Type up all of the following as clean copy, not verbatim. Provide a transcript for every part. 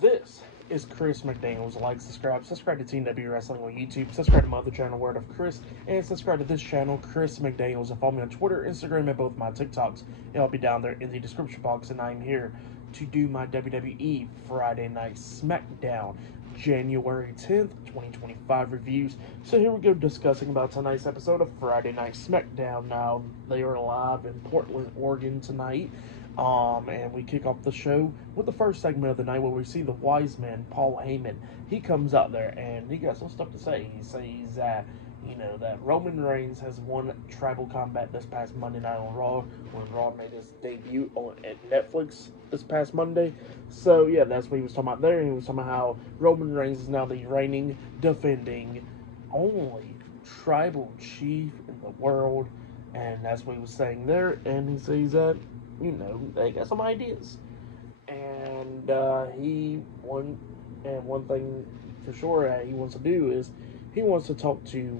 This is Chris McDaniels. Like, subscribe to Team W Wrestling on YouTube, subscribe to my other channel, Word of Chris, and subscribe to this channel, Chris McDaniels, and follow me on Twitter, Instagram, and both my TikToks. It'll be down there in the description box, and I'm here to do my WWE Friday Night SmackDown January 10th, 2025 reviews. So here we go discussing about tonight's episode of Friday Night SmackDown. Now, they are live in Portland, Oregon tonight. And we kick off the show with the first segment of the night where we see the wise man, Paul Heyman. He comes out there and he got some stuff to say. He says that, that Roman Reigns has won Tribal Combat this past Monday night on Raw, when Raw made his debut at Netflix this past Monday. So, yeah, that's what he was talking about there. He was talking about how Roman Reigns is now the reigning, defending, only tribal chief in the world. And that's what he was saying there. And he says that, they got some ideas. And one thing for sure he wants to do is he wants to talk to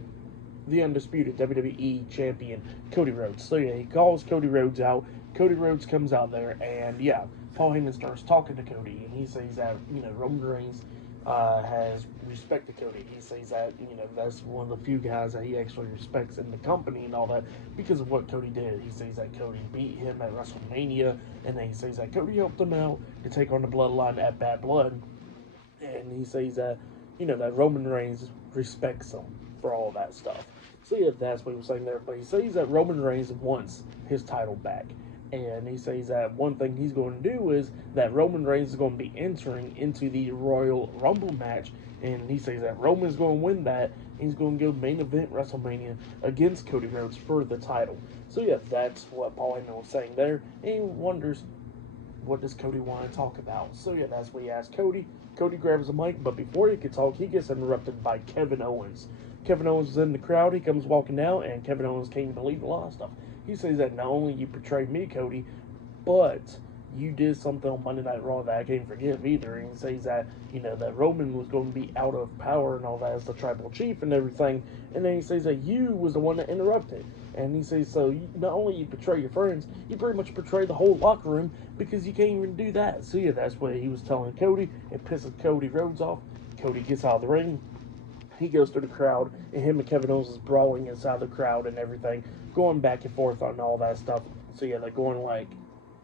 the undisputed WWE champion, Cody Rhodes. So yeah, he calls Cody Rhodes out. Cody Rhodes comes out there, and yeah, Paul Heyman starts talking to Cody, and he says that, Roman Reigns has respected Cody. He says that, that's one of the few guys that he actually respects in the company and all that because of what Cody did. He says that Cody beat him at WrestleMania, and then he says that Cody helped him out to take on the Bloodline at Bad Blood. And he says that, that Roman Reigns respects him for all that stuff. So yeah, that's what he was saying there. But he says that Roman Reigns wants his title back. And he says that one thing he's going to do is that Roman Reigns is going to be entering into the Royal Rumble match. And he says that Roman's going to win that. He's going to go main event WrestleMania against Cody Rhodes for the title. So yeah, that's what Paul Heyman was saying there. And he wonders, what does Cody want to talk about? So yeah, that's what he asked Cody. Cody grabs the mic, but before he could talk, he gets interrupted by Kevin Owens. Kevin Owens is in the crowd. He comes walking out, and Kevin Owens can't believe a lot of stuff. He says that not only you betrayed me, Cody, but you did something on Monday Night Raw that I can't forgive either. And he says that, that Roman was going to be out of power and all that as the tribal chief and everything. And then he says that you was the one that interrupted. And he says, so not only you betray your friends, you pretty much betray the whole locker room because you can't even do that. So yeah, that's what he was telling Cody. It pisses Cody Rhodes off. Cody gets out of the ring. He goes to the crowd, and him and Kevin Owens is brawling inside the crowd and everything, going back and forth on all that stuff. So yeah, they're going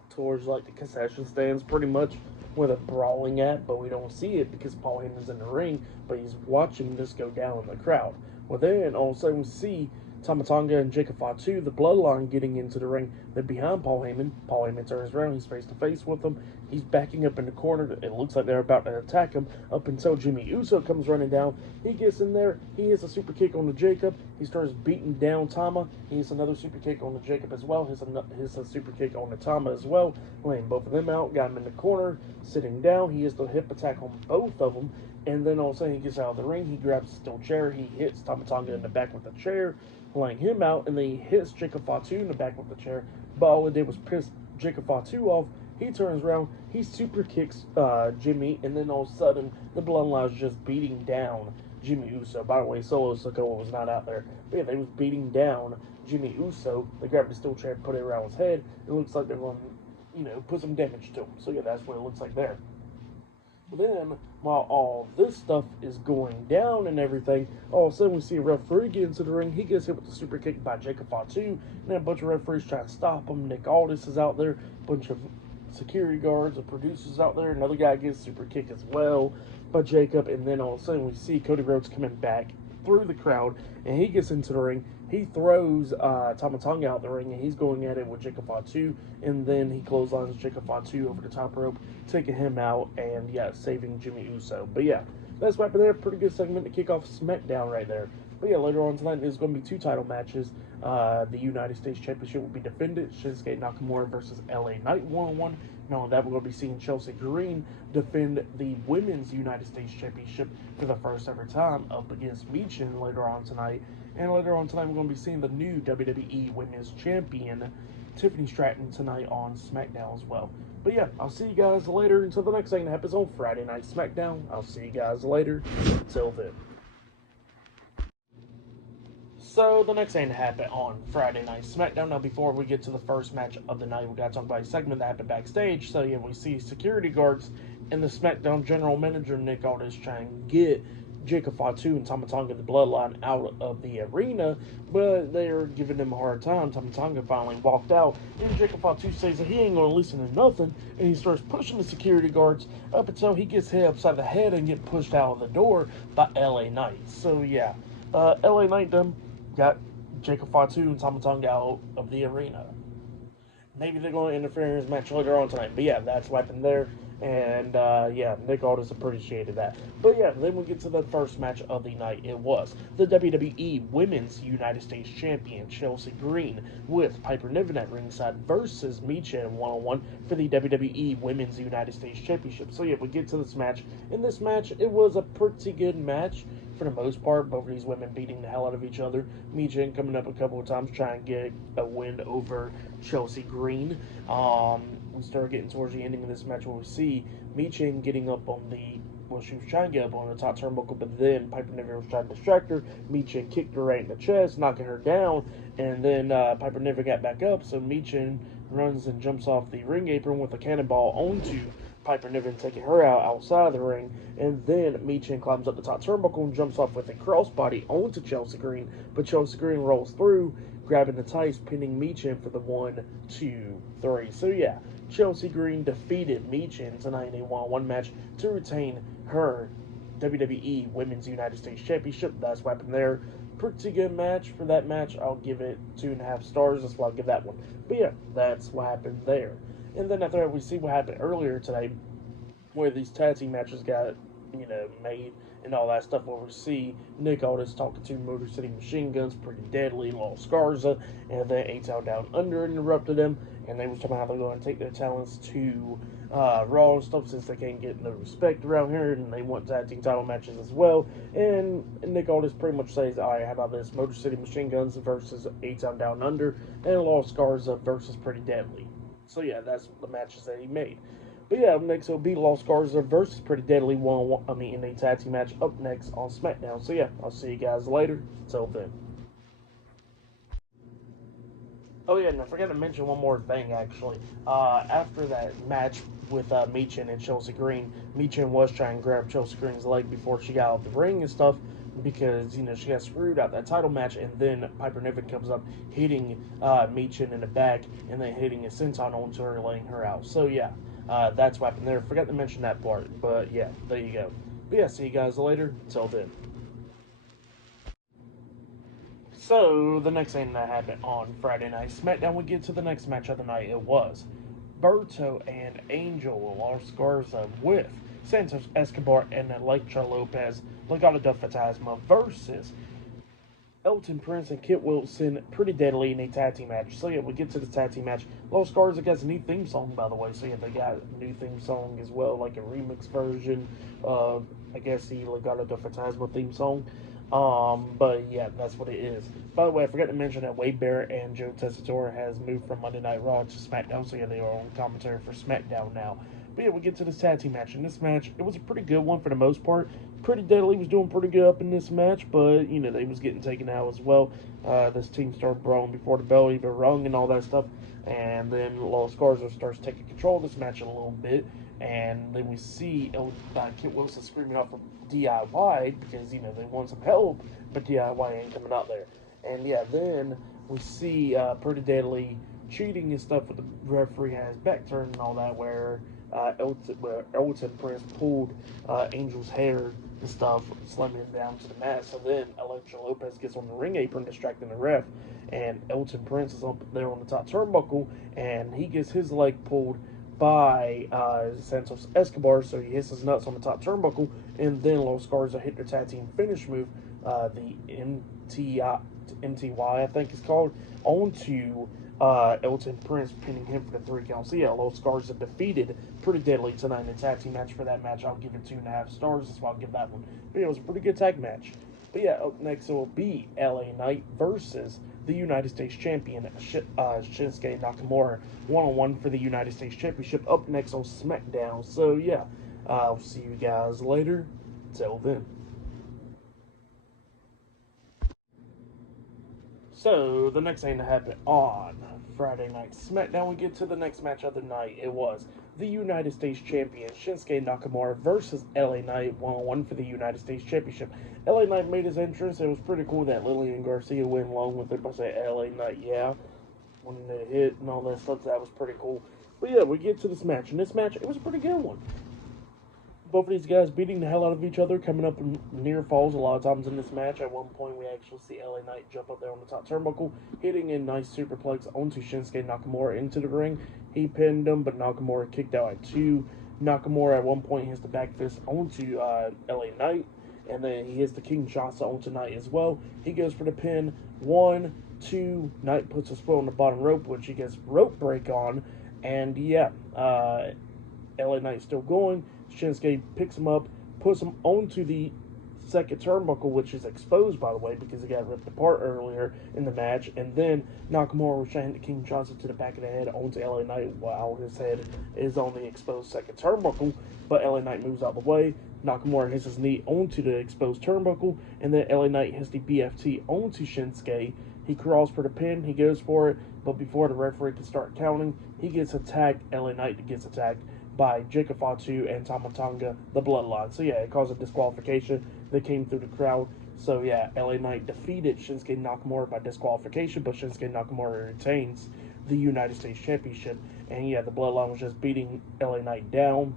towards the concession stands pretty much where they're brawling at, but we don't see it because Paul Heyman's in the ring, but he's watching this go down in the crowd. Well, then all of a sudden we see Tama Tonga and Jacob Fatu, the Bloodline, getting into the ring. They're behind Paul Heyman. Paul Heyman turns around. He's face to face with them. He's backing up in the corner. It looks like they're about to attack him up until Jimmy Uso comes running down. He gets in there. He hits a super kick on the Jacob. He starts beating down Tama. He hits another super kick on the Jacob as well. Hits a super kick on the Tama as well. Laying both of them out. Got him in the corner. Sitting down. He hits the hip attack on both of them. And then all of a sudden he gets out of the ring. He grabs a steel chair. He hits Tama Tonga in the back with the chair, laying him out, and then he hits Jacob Fatu in the back with the chair. But all it did was piss Jacob Fatu off. He turns around, he super kicks Jimmy, and then all of a sudden the Bloodline is just beating down Jimmy Uso. By the way, Solo Sikoa was not out there. But yeah, they was beating down Jimmy Uso. They grabbed the steel chair, put it around his head. It looks like they're going to, put some damage to him. So yeah, that's what it looks like there. Then, while all this stuff is going down and everything, all of a sudden we see a referee get into the ring. He gets hit with the super kick by Jacob Fatu, and then a bunch of referees try to stop him. Nick Aldis is out there, a bunch of security guards, the producers out there. Another guy gets a super kick as well by Jacob, and then all of a sudden we see Cody Rhodes coming back through the crowd, and he gets into the ring. He throws Tama Tonga out the ring, and he's going at it with Jacob Fatu, and then he clotheslines Jacob Fatu over the top rope, taking him out, and yeah, saving Jimmy Uso. But yeah, that's what happened there. Pretty good segment to kick off SmackDown right there. But yeah, later on tonight there's going to be 2 title matches. The United States Championship will be defended. Shinsuke Nakamura versus LA Knight 1-on-1. Now that we're going to be seeing Chelsea Green defend the Women's United States Championship for the first ever time up against Michin later on tonight. And later on tonight we're going to be seeing the new WWE Women's Champion, Tiffany Stratton, tonight on SmackDown as well. But yeah, I'll see you guys later until the next thing that happens on Friday Night SmackDown. I'll see you guys later. Until then. So, the next thing to happen on Friday Night SmackDown. Now, before we get to the first match of the night, we got to talk about a segment that happened backstage. So, yeah, we see security guards and the SmackDown general manager Nick Aldis trying to get Jacob Fatu and Tama Tonga, the Bloodline, out of the arena, but they're giving him a hard time. Tama Tonga finally walked out, and Jacob Fatu says that he ain't going to listen to nothing, and he starts pushing the security guards up until he gets hit upside the head and get pushed out of the door by LA Knight. So yeah, LA Knight done got Jacob Fatu and Tama Tonga out of the arena. Maybe they're going to interfere in his match later on tonight. But yeah, that's what happened there. And yeah, Nick Aldis appreciated that. But yeah, then we get to the first match of the night. It was the WWE Women's United States Champion Chelsea Green with Piper Niven at ringside versus Micha in one-on-one for the WWE Women's United States Championship. So yeah, we get to this match. In this match, it was a pretty good match for the most part. Both of these women beating the hell out of each other. Micha coming up a couple of times trying to get a win over Chelsea Green. We start getting towards the ending of this match where we see Micha getting up on the, well, she was trying to get up on the top turnbuckle, but then Piper Niven was trying to distract her. Micha kicked her right in the chest, knocking her down, and then Piper Niven got back up, so Micha runs and jumps off the ring apron with a cannonball onto Piper Niven, taking her out outside the ring, and then Micha climbs up the top turnbuckle and jumps off with a crossbody onto Chelsea Green, but Chelsea Green rolls through, grabbing the tights, pinning Micha for the 1, 2, 3. So yeah, Chelsea Green defeated Micha tonight in a one-on-one match to retain her WWE Women's United States Championship. That's what happened there. Pretty good match. For that match, I'll give it 2.5 stars. That's why I'll give that one. But yeah, that's what happened there. And then after that, we see what happened earlier today, where these tag team matches got, made and all that stuff, where we see Nick Aldis talking to Motor City Machine Guns, Pretty Deadly, Los Garza, and then A-Town Down Under interrupted them, and they was talking about how they're going to take their talents to Raw and stuff, since they can't get no respect around here, and they want tag team title matches as well. And Nick Aldis pretty much says, all right, how about this? Motor City Machine Guns versus A-Town Down Under, and Los Garza versus Pretty Deadly. So yeah, that's the matches that he made. But yeah, up next it'll be Los Garza versus Pretty Deadly in a tag team match up next on SmackDown. So yeah, I'll see you guys later. Until then. Oh yeah, and I forgot to mention one more thing actually. After that match with Micha and Chelsea Green, Micha was trying to grab Chelsea Green's leg before she got out of the ring and stuff, because she got screwed out that title match, and then Piper Niven comes up hitting Micha in the back and then hitting a senton onto her, laying her out. So yeah, that's what happened there. Forgot to mention that part, but yeah, there you go. But yeah, see you guys later. Until then. So, the next thing that happened on Friday Night SmackDown, we get to the next match of the night. It was Berto and Angel Los Garza with Santos Escobar and Elektra Lopez, Legado del Fantasma versus Elton Prince and Kit Wilson, Pretty Deadly in a tag team match. So yeah, we get to the tag team match. Los Garza got a new theme song, by the way. So yeah, they got a new theme song as well, like a remix version of, I guess, the Legado del Fantasma theme song. But yeah, that's what it is. By the way, I forgot to mention that Wade Barrett and Joe Tessitore has moved from Monday Night Raw to SmackDown, so yeah, they are on commentary for SmackDown now. But yeah, we get to this tag team match. In this match, it was a pretty good one for the most part. Pretty Deadly was doing pretty good up in this match, but, they was getting taken out as well. This team started brawling before the bell even rung and all that stuff. And then Los Garza starts taking control of this match a little bit. And then we see Kit Wilson screaming out for DIY because, they want some help, but DIY ain't coming out there. And yeah, then we see Pretty Deadly cheating and stuff with the referee has back turned and all that, where Elton Prince pulled Angel's hair and stuff, slamming him down to the mat. So then Elektra Lopez gets on the ring apron, distracting the ref, and Elton Prince is up there on the top turnbuckle, and he gets his leg pulled by Santos Escobar, so he hits his nuts on the top turnbuckle, and then Los Garza hit their tag team finish move, the MTY, I think it's called, onto Elton Prince, pinning him for the 3 count. So yeah, Los Garza defeated Pretty Deadly tonight in a tag team match. For that match, I'll give it 2.5 stars. That's why I'll give that one. But yeah, it was a pretty good tag match. But yeah, up next it will be LA Knight versus the United States Champion Shinsuke Nakamura, one-on-one for the United States Championship. Up next on SmackDown. So yeah, I'll see you guys later. Till then. So, the next thing that happened on Friday Night SmackDown, we get to the next match of the night. It was the United States champion Shinsuke Nakamura versus LA Knight one-on-one for the United States Championship. LA Knight made his entrance. It was pretty cool that Lillian Garcia went along with it by saying LA Knight, yeah, when they hit and all that stuff. That was pretty cool. But yeah, we get to this match, and this match, it was a pretty good one. Both of these guys beating the hell out of each other, coming up in near falls a lot of times in this match. At one point, we actually see LA Knight jump up there on the top turnbuckle, hitting a nice superplex onto Shinsuke Nakamura into the ring. He pinned him, but Nakamura kicked out at 2. Nakamura at one point hits the back fist onto LA Knight, and then he hits the Kinshasa onto Knight as well. He goes for the pin. 1, 2, Knight puts a split on the bottom rope, which he gets rope break on, and yeah, LA Knight's still going. Shinsuke picks him up, puts him onto the second turnbuckle, which is exposed, by the way, because he got ripped apart earlier in the match. And then Nakamura was trying to Kinshasa to the back of the head onto LA Knight while his head is on the exposed second turnbuckle. But LA Knight moves out of the way. Nakamura hits his knee onto the exposed turnbuckle, and then LA Knight hits the BFT onto Shinsuke. He crawls for the pin, he goes for it, but before the referee can start counting, he gets attacked. LA Knight gets attacked by Jacob Fatu and Tama Tonga, the Bloodline. So yeah, it caused a disqualification. They came through the crowd. So yeah, LA Knight defeated Shinsuke Nakamura by disqualification, but Shinsuke Nakamura retains the United States Championship. And yeah, the Bloodline was just beating LA Knight down.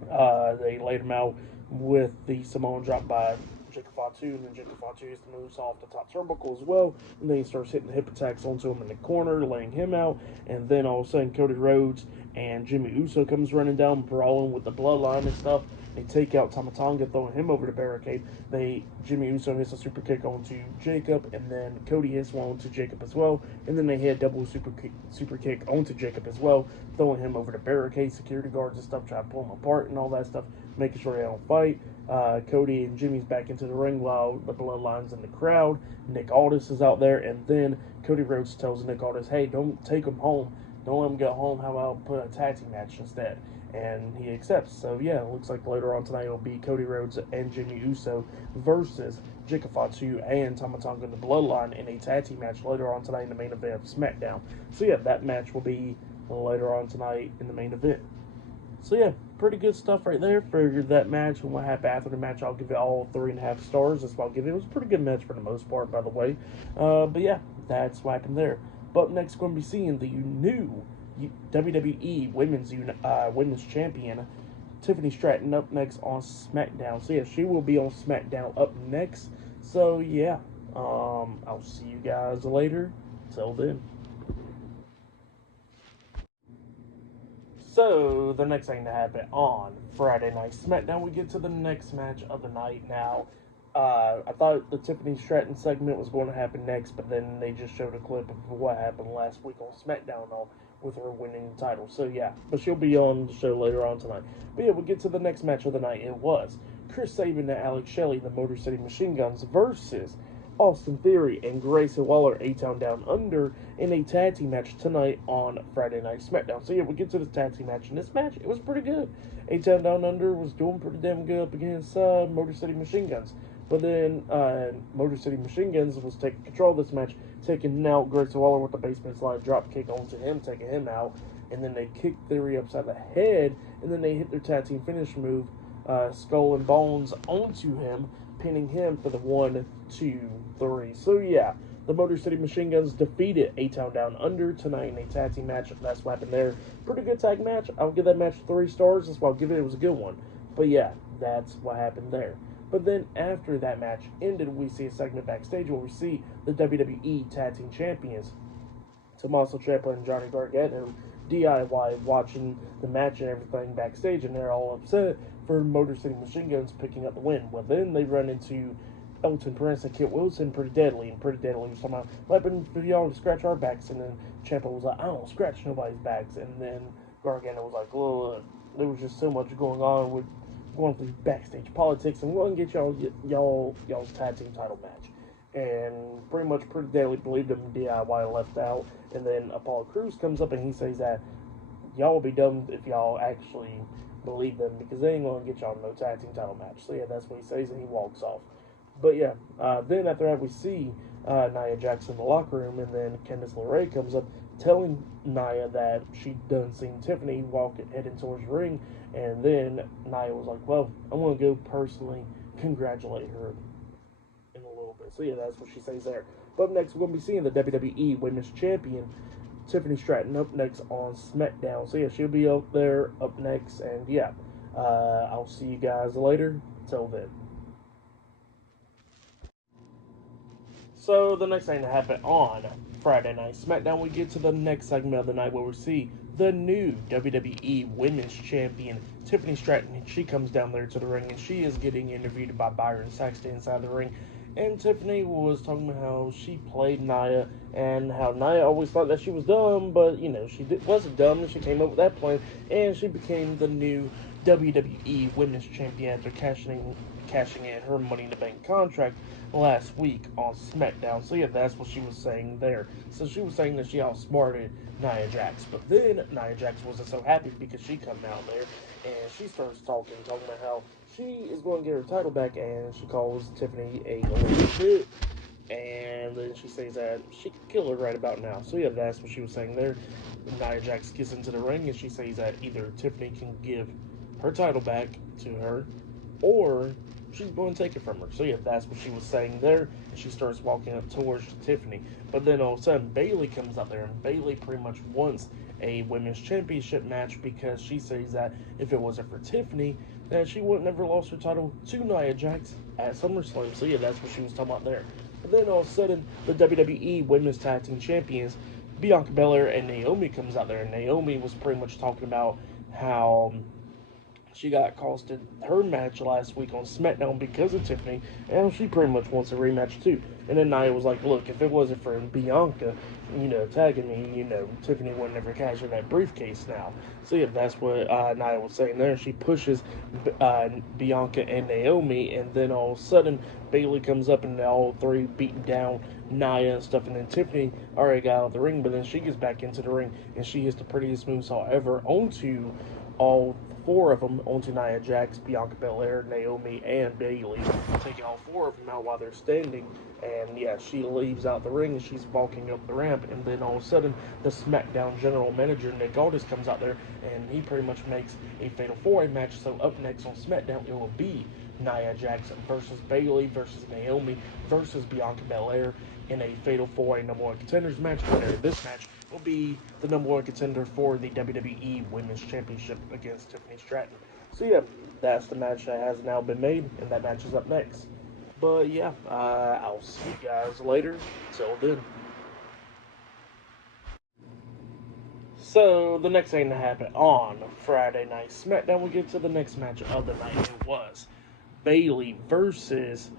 They laid him out with the Samoan drop by Jacob Fatu, and then Jacob Fatu used to move off the top turnbuckle as well, and then he starts hitting hip attacks onto him in the corner, laying him out, and then all of a sudden Cody Rhodes and Jimmy Uso comes running down, brawling with the Bloodline and stuff. They take out Tama Tonga, throwing him over the barricade. Jimmy Uso hits a super kick onto Jacob, and then Cody hits one onto Jacob as well, and then they hit a double super kick onto Jacob as well, throwing him over the barricade, security guards and stuff, trying to pull him apart and all that stuff, making sure they don't fight. Cody and Jimmy's back into the ring while the Bloodline's in the crowd. Nick Aldis is out there, and then Cody Rhodes tells Nick Aldis, hey, don't take him home. Don't let him go home. How about put a tag team match instead? And he accepts. So yeah, it looks like later on tonight it'll be Cody Rhodes and Jimmy Uso versus Jacob Fatu and Tama Tonga and the Bloodline in a tag team match later on tonight in the main event of SmackDown. So yeah, that match will be later on tonight in the main event. So yeah, pretty good stuff right there for that match. And what happened after the match, I'll give it all 3.5 stars. That's what I'll give it. It was a pretty good match for the most part, by the way. But yeah, that's what happened there. But up next, we're going to be seeing the new WWE Women's Champion, Tiffany Stratton, up next on SmackDown. So yeah, she will be on SmackDown up next. So yeah, I'll see you guys later. Till then. So, the next thing to happen on Friday Night SmackDown, we get to the next match of the night. Now, I thought the Tiffany Stratton segment was going to happen next, but then they just showed a clip of what happened last week on SmackDown and all, with her winning the title. So, yeah, but she'll be on the show later on tonight. But yeah, we'll get to the next match of the night. It was Chris Sabin and Alex Shelley, the Motor City Machine Guns, versus Austin Theory and Grayson Waller, A-Town Down Under, in a tag team match tonight on Friday Night SmackDown. So yeah, we get to this tag team match. In this match, it was pretty good. A-Town Down Under was doing pretty damn good up against Motor City Machine Guns. But then Motor City Machine Guns was taking control of this match, taking out Grayson Waller with the basement slide drop kick onto him, taking him out. And then they kicked Theory upside the head, and then they hit their tag team finish move, Skull and Bones, onto him, pinning him for the 1, 2, 3. So yeah, the Motor City Machine Guns defeated A-Town Down Under tonight in a tag team match. That's what happened there. Pretty good tag match. I'll give that match 3 stars. That's why I'll give it. It was a good one. But yeah, that's what happened there. But then after that match ended, we see a segment backstage where we see the WWE Tag Team Champions, Tommaso Ciampa and Johnny Gargano, and DIY watching the match and everything backstage, and they're all upset for Motor City Machine Guns picking up the win. Well, then they run into Elton Prince and Kit Wilson, Pretty Deadly was talking about, weapon for y'all to scratch our backs, and then Ciampa was like, I don't scratch nobody's backs, and then Gargano was like, look, there was just so much going on with going through backstage politics, and we're going to get y'all's tag team title match. And pretty much Pretty Deadly believed him, DIY left out, and then Apollo Crews comes up and he says that y'all will be dumb if y'all actually believe them, because they ain't going to get y'all no tag team title match. So yeah, that's what he says, and he walks off. But yeah, then after that we see Nia Jax in the locker room, and then Candice LeRae comes up, telling Nia that she'd done seen Tiffany heading towards the ring, and then Nia was like, "Well, I'm gonna go personally congratulate her in a little bit." So yeah, that's what she says there. But up next, we're gonna be seeing the WWE Women's Champion Tiffany Stratton up next on SmackDown. So yeah, she'll be up there up next, and yeah, I'll see you guys later. Till then. So the next thing to happen on Friday Night SmackDown, we get to the next segment of the night where we see the new WWE Women's Champion Tiffany Stratton. She comes down there to the ring and she is getting interviewed by Byron Saxton inside the ring. And Tiffany was talking about how she played Nia and how Nia always thought that she was dumb, but she wasn't dumb, and she came up with that plan and she became the new WWE Women's Champion after cashing in her Money in the Bank contract last week on SmackDown. So yeah, that's what she was saying there. So she was saying that she outsmarted Nia Jax, but then Nia Jax wasn't so happy because she come out there and she starts talking about how she is going to get her title back, and she calls Tiffany a little shit. And then she says that she could kill her right about now. So yeah, that's what she was saying there. Nia Jax gets into the ring and she says that either Tiffany can give her title back to her, or she's going to take it from her. So yeah, that's what she was saying there. And she starts walking up towards Tiffany. But then all of a sudden, Bayley comes out there, and Bayley pretty much wants a women's championship match because she says that if it wasn't for Tiffany, that she wouldn't ever lost her title to Nia Jax at SummerSlam. So yeah, that's what she was talking about there. But then all of a sudden, the WWE Women's Tag Team Champions, Bianca Belair and Naomi comes out there, and Naomi was pretty much talking about how she got costed her match last week on SmackDown because of Tiffany, and she pretty much wants a rematch too. And then Nia was like, "Look, if it wasn't for Bianca, tagging me, Tiffany would never cash in that briefcase now." So yeah, that's what Nia was saying there. She pushes Bianca and Naomi, and then all of a sudden, Bayley comes up and all three beating down Nia and stuff, and then Tiffany already got out of the ring, but then she gets back into the ring, and she hits the prettiest moonsault ever onto all four of them, onto Nia Jax, Bianca Belair, Naomi, and Bayley, taking all four of them out while they're standing. And yeah, she leaves out the ring and she's walking up the ramp, and then all of a sudden the SmackDown general manager Nick Aldis comes out there, and he pretty much makes a fatal four-way match. So up next on SmackDown, it will be Nia Jax versus Bayley versus Naomi versus Bianca Belair in a fatal four-way number one contenders match. Winner of this match will be the number one contender for the WWE Women's Championship against Tiffany Stratton. So yeah, that's the match that has now been made, and that match is up next. But yeah, I'll see you guys later. Till then. So the next thing to happen on Friday Night SmackDown, we get to the next match of the night. It was Bayley versus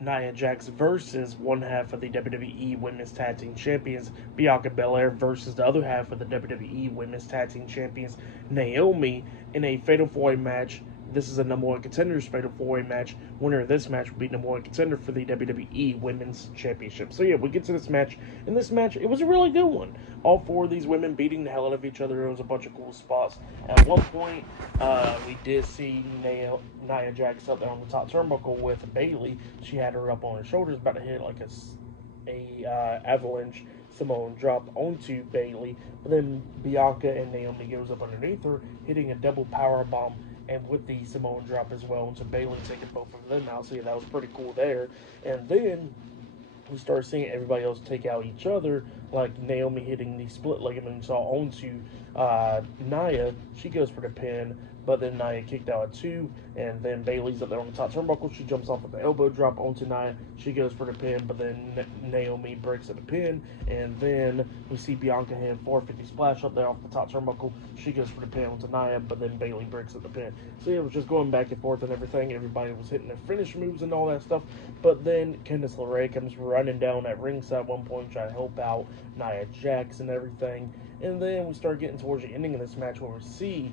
Nia Jax versus one half of the WWE Women's Tag Team Champions, Bianca Belair, versus the other half of the WWE Women's Tag Team Champions, Naomi, in a fatal four-way match. This is a number one contenders fatal four-way match. Winner of this match will be number one contender for the WWE Women's Championship. So yeah, we get to this match. In this match, it was a really good one. All four of these women beating the hell out of each other. It was a bunch of cool spots. At one point, we did see Nia Jax up there on the top turnbuckle with Bayley. She had her up on her shoulders, about to hit like a avalanche Samoan drop onto Bayley. But then Bianca and Naomi goes up underneath her, hitting a double power bomb, and with the Samoan drop as well into Bayley, taking both of them out. So yeah, that was pretty cool there. And then we start seeing everybody else take out each other, like Naomi hitting the split ligament saw onto Nia. She goes for the pin, but then Nia kicked out at two, and then Bayley's up there on the top turnbuckle. She jumps off with the elbow drop onto Nia. She goes for the pin, but then Naomi breaks at the pin, and then we see Bianca hit 450 splash up there off the top turnbuckle. She goes for the pin onto Nia, but then Bayley breaks at the pin. So yeah, it was just going back and forth and everything. Everybody was hitting their finish moves and all that stuff, but then Candice LeRae comes running down at ringside at one point trying to help out Nia Jax and everything. And then we start getting towards the ending of this match where we see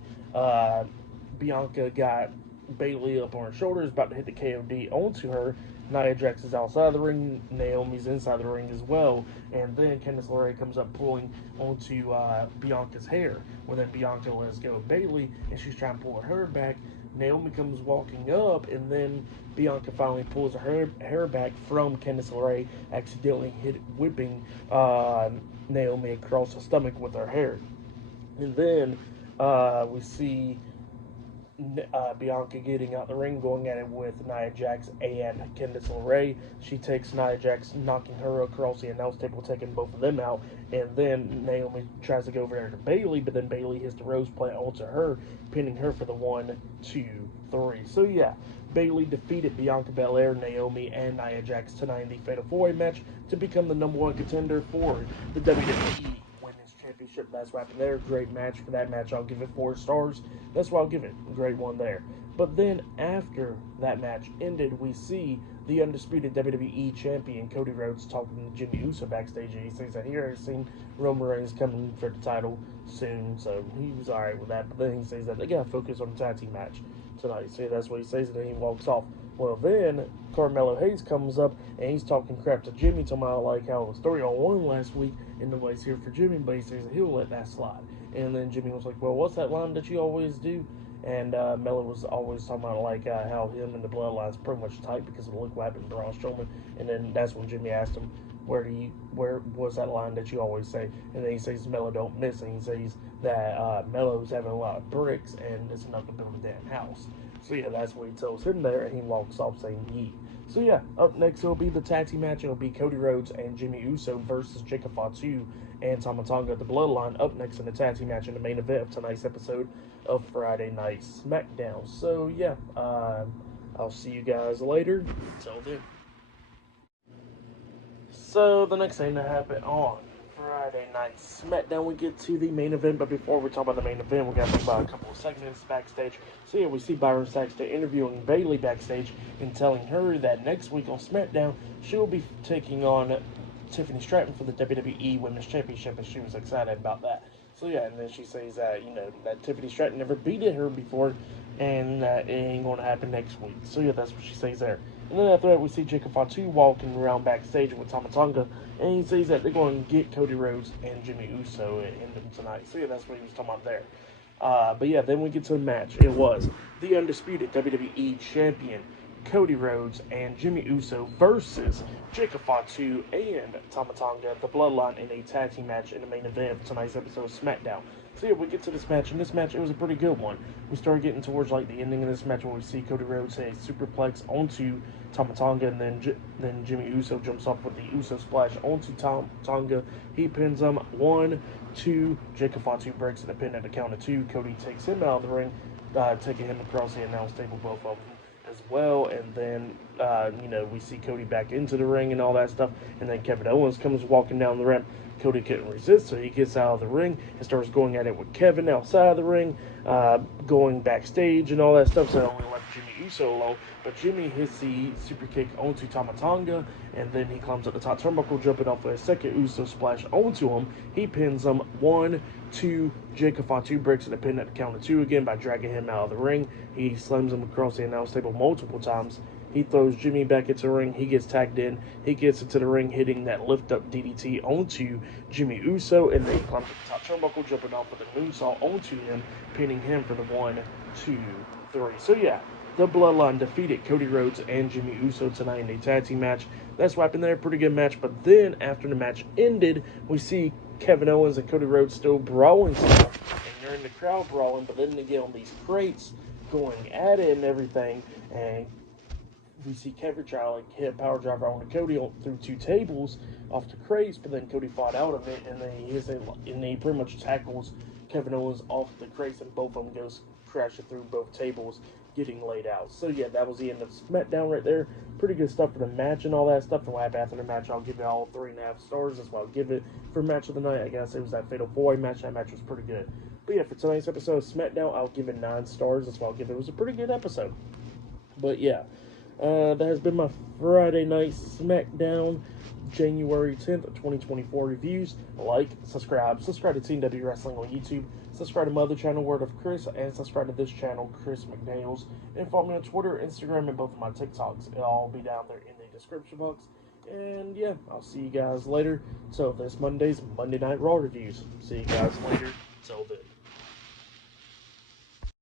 Bianca got Bayley up on her shoulders, about to hit the KOD onto her. Nia Jax is outside the ring, Naomi's inside the ring as well, and then Candice LeRae comes up pulling onto Bianca's hair. Well, then Bianca lets go of Bayley, and she's trying to pull her back, Naomi comes walking up, and then Bianca finally pulls her hair back from Candice LeRae, accidentally whipping Naomi across the stomach with her hair. And then we see Bianca getting out the ring, going at it with Nia Jax and Candice LeRae. She takes Nia Jax, knocking her across the announce table, taking both of them out. And then Naomi tries to go over there to Bayley, but then Bayley hits the Rose plant onto her, pinning her for the 1, 2, 3. So yeah, Bayley defeated Bianca Belair, Naomi, and Nia Jax tonight in the Fatal 4-Way match to become the #1 contender for the WWE Women's Championship. That's what happened there. Great match. For that match, I'll give it 4 stars. That's what I'll give it. Great one there. But then after that match ended, we see the undisputed WWE Champion Cody Rhodes talking to Jimmy Uso backstage. And he says that he already seen Roman Reigns coming for the title soon, so he was alright with that. But then he says that they gotta focus on the tag team match tonight. So that's what he says, and then he walks off. Well, then Carmelo Hayes comes up and he's talking crap to Jimmy, talking about like how it was 3-on-1 last week and nobody's here for Jimmy, but he says he'll let that slide. And then Jimmy was like, well, what's that line that you always do? And Melo was always talking about like how him and the Bloodline's pretty much tight because of the look what happened to Braun Strowman. And then that's when Jimmy asked him, where was that line that you always say? And then he says Melo don't miss, and he says that Melo's having a lot of bricks and it's enough to build a damn house. So yeah, that's what he tells him there, and he walks off saying yee. So yeah, up next it'll be the tag team match. It'll be Cody Rhodes and Jimmy Uso versus Jacob Fatu and Tama Tonga, the Bloodline, up next in the tag team match in the main event of tonight's episode of Friday Night SmackDown. So yeah, I'll see you guys later. Until then. So the next thing that happened on Friday Night SmackDown, we get to the main event, but before we talk about the main event, we got to talk about a couple of segments backstage. So yeah, we see Byron Saxton interviewing Bayley backstage and telling her that next week on SmackDown, she will be taking on Tiffany Stratton for the WWE Women's Championship, and she was excited about that. So yeah, and then she says that, that Tiffany Stratton never beat her before, and that it ain't going to happen next week. So yeah, that's what she says there. And then after that, we see Jacob Fatu walking around backstage with Tama Tonga, and he says that they're going to get Cody Rhodes and Jimmy Uso in them tonight. So yeah, that's what he was talking about there. But yeah, then we get to the match. It was the undisputed WWE Champion Cody Rhodes and Jimmy Uso versus Jacob Fatu and Tama Tonga, the Bloodline, in a tag team match in the main event of tonight's episode of SmackDown. So yeah, we get to this match, and this match, it was a pretty good one. We started getting towards like the ending of this match where we see Cody Rhodes hit a superplex onto Tama Tonga, and then Jimmy Uso jumps off with the Uso splash onto Tonga. He pins him 1, 2. Jacob Fatu breaks the pin at the count of 2. Cody takes him out of the ring, taking him across the announce table, both of them as well. And then we see Cody back into the ring and all that stuff, and then Kevin Owens comes walking down the ramp. Cody couldn't resist, so he gets out of the ring and starts going at it with Kevin outside of the ring, going backstage and all that stuff, so it only left Jimmy Uso alone. But Jimmy hits the super kick onto Tama Tonga, and then he climbs up the top turnbuckle, jumping off with a second Uso splash onto him. He pins him 1, 2. Jacob Fatu breaks the pin at the count of 2 again by dragging him out of the ring. He slams him across the announce table multiple times. He throws Jimmy back into the ring. He gets tagged in. He gets into the ring, hitting that lift-up DDT onto Jimmy Uso, and then he climbs up the top turnbuckle, jumping off with a moonsault onto him, pinning him for the 1, 2, 3. So yeah, the Bloodline defeated Cody Rhodes and Jimmy Uso tonight in a tag team match. That's what happened there. Pretty good match. But then, after the match ended, we see Kevin Owens and Cody Rhodes still brawling stuff, and they're in the crowd brawling, but then they get on these crates going at it and everything, and we see Kevin try to hit a power driver on Cody through 2 tables off the crates, but then Cody fought out of it, and then he pretty much tackles Kevin Owens off the crates, and both of them goes crashing through both tables, getting laid out. So yeah, that was the end of SmackDown right there. Pretty good stuff for the match and all that stuff. And what happened after the match, I'll give it all 3.5 stars. That's what I'll give it for match of the night. I guess it was that Fatal 4-Way match. That match was pretty good. But yeah, for tonight's episode of SmackDown, I'll give it 9 stars. That's what I'll give it. It was a pretty good episode. But yeah, that has been my Friday Night SmackDown January 10th, 2024 reviews. Like, subscribe to Team W Wrestling on YouTube. Subscribe to my other channel, Word of Chris, and subscribe to this channel, Chris McDaniels. And follow me on Twitter, Instagram, and both of my TikToks. It'll all be down there in the description box. And yeah, I'll see you guys later. So this Monday's Monday Night Raw reviews. See you guys later. Till then.